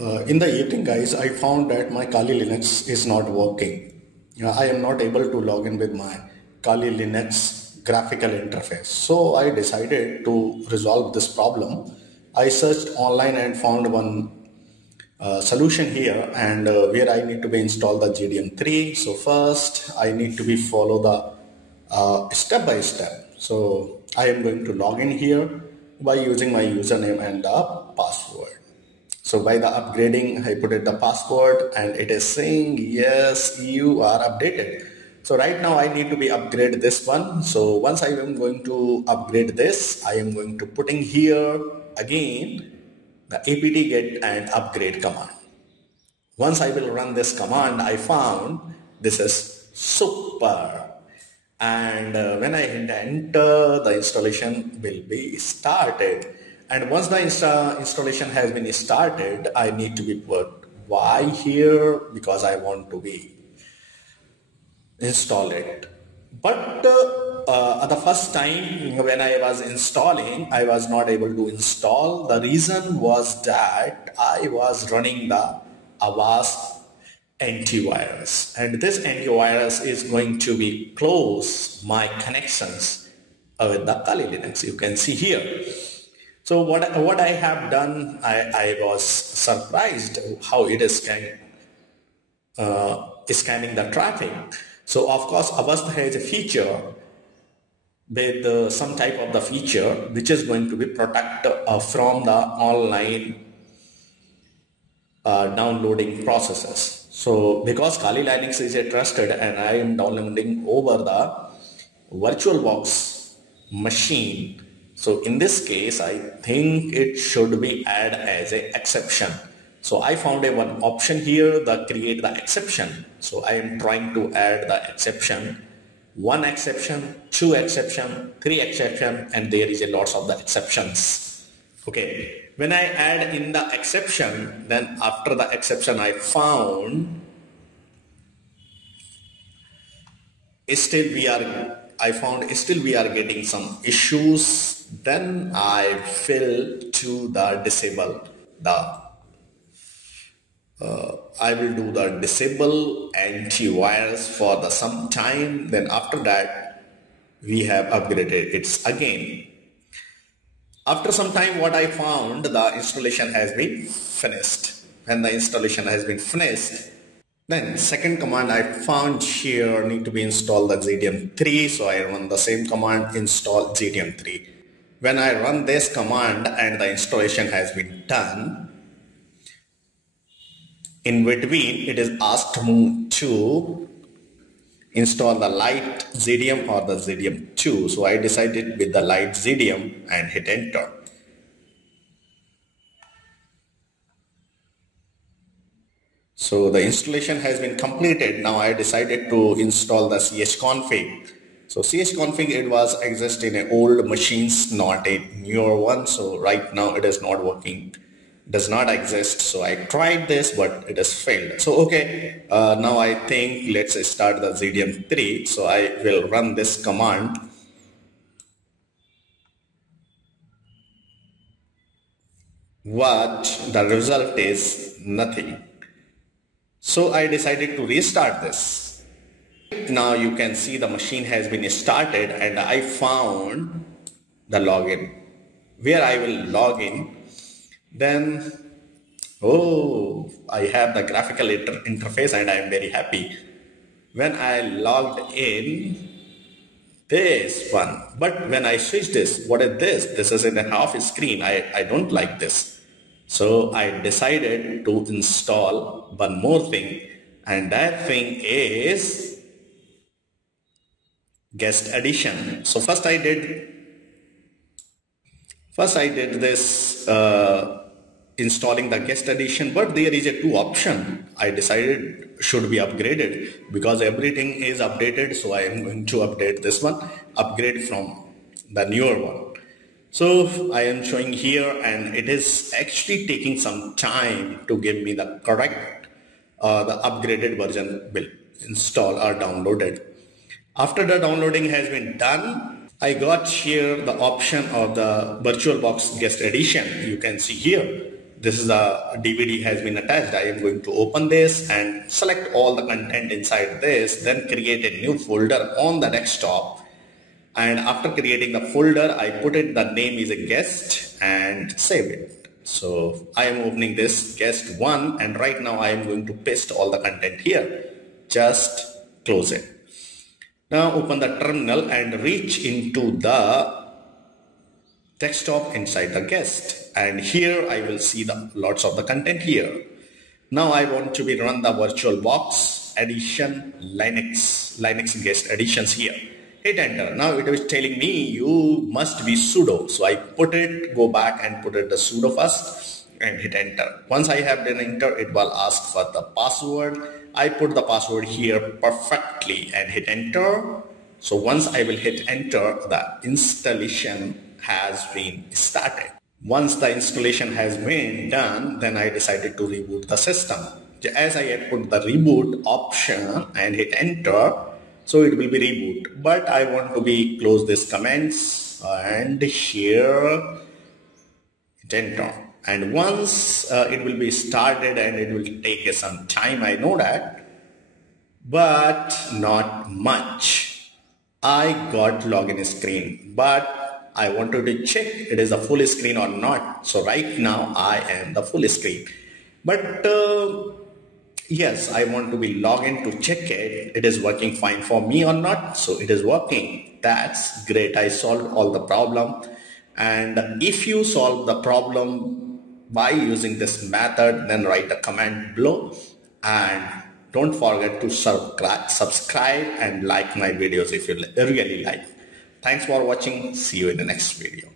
In the evening, guys, I found that my Kali Linux is not working. I am not able to log in with my Kali Linux graphical interface. So I decided to resolve this problem. I searched online and found one solution here, and where I need to be install the GDM3. So first I need to be follow the step by step. So I am going to log in here by using my username and the password. So by the upgrading, I put in the password and it is saying, yes, you are updated. So right now I need to be upgrade this one. So once I am going to upgrade this, I am going to put in here again the apt get and upgrade command. Once I will run this command, I found this is super. And when I hit enter, the installation will be started. And once the installation has been started, I need to be put Y here because I want to be install it. But the first time when I was installing, I was not able to install. The reason was that I was running the Avast antivirus, and this antivirus is going to be close my connections with the Kali Linux. You can see here. So what I have done, I was surprised how it is scanning the traffic. So of course Avast has a feature with some type of the feature which is going to be protected from the online downloading processes. So because Kali Linux is a trusted and I am downloading over the VirtualBox machine, so in this case I think it should be add as an exception. So I found a one option here, the create the exception. So I am trying to add the exception, one exception, two exception, three exception, and there is a lots of the exceptions. Okay, when I add in the exception, then after the exception I found still we are getting some issues. Then I will to the disable the I will do the disable antivirus for the some time. Then after that we have upgraded it again. After some time, what I found, the installation has been finished. When the installation has been finished, then second command I found here need to be install the GDM3. So I run the same command, install GDM3. When I run this command and the installation has been done, in between it is asked me to install the light ZDM or the ZDM2. So I decided with the light ZDM and hit enter. So the installation has been completed. Now I decided to install the chconfig. So chconfig, it was exist in an old machines, not a newer one. So right now it is not working, does not exist. So I tried this, but it has failed. So okay, now I think let's start the ZDM3. So I will run this command. What the result is nothing. So I decided to restart this. Now you can see the machine has been started and I found the login where I will log in. Then I have the graphical interface and I am very happy. When I logged in, this one, but when I switch this, what is this? This is in a half screen. I don't like this. So I decided to install one more thing, and that thing is guest addition. So first I did this installing the guest addition, but there is a two option. I decided should be upgraded because everything is updated. So I am going to update this one, upgrade from the newer one. So I am showing here, and it is actually taking some time to give me the correct the upgraded version will install or downloaded. After the downloading has been done, I got here the option of the VirtualBox guest edition. You can see here this is a DVD has been attached. I am going to open this and select all the content inside this, then create a new folder on the desktop. And after creating the folder, I put it, the name is a guest, and save it. So I am opening this guest 1, and right now I am going to paste all the content here. Just close it. Now open the terminal and reach into the desktop inside the guest, and here I will see the lots of the content here. Now I want to run the VirtualBox edition Linux guest editions here. Hit enter. Now it is telling me you must be sudo. So I put it, go back and put it the sudo first and hit enter. Once I have done enter, it will ask for the password. I put the password here perfectly and hit enter. So once I will hit enter, the installation has been started. Once the installation has been done, then I decided to reboot the system. As I had put the reboot option and hit enter, so it will be reboot. But I want to be close this comments and here hit enter. And once it will be started, and it will take some time, I know that, but not much. I got login screen, but I wanted to check it is a full screen or not. So right now I am the full screen, but yes, I want to be logged in to check it is working fine for me or not. So it is working. That's great. I solved all the problem. And if you solve the problem by using this method, then write a comment below, and don't forget to subscribe and like my videos if you really like. Thanks for watching. See you in the next video.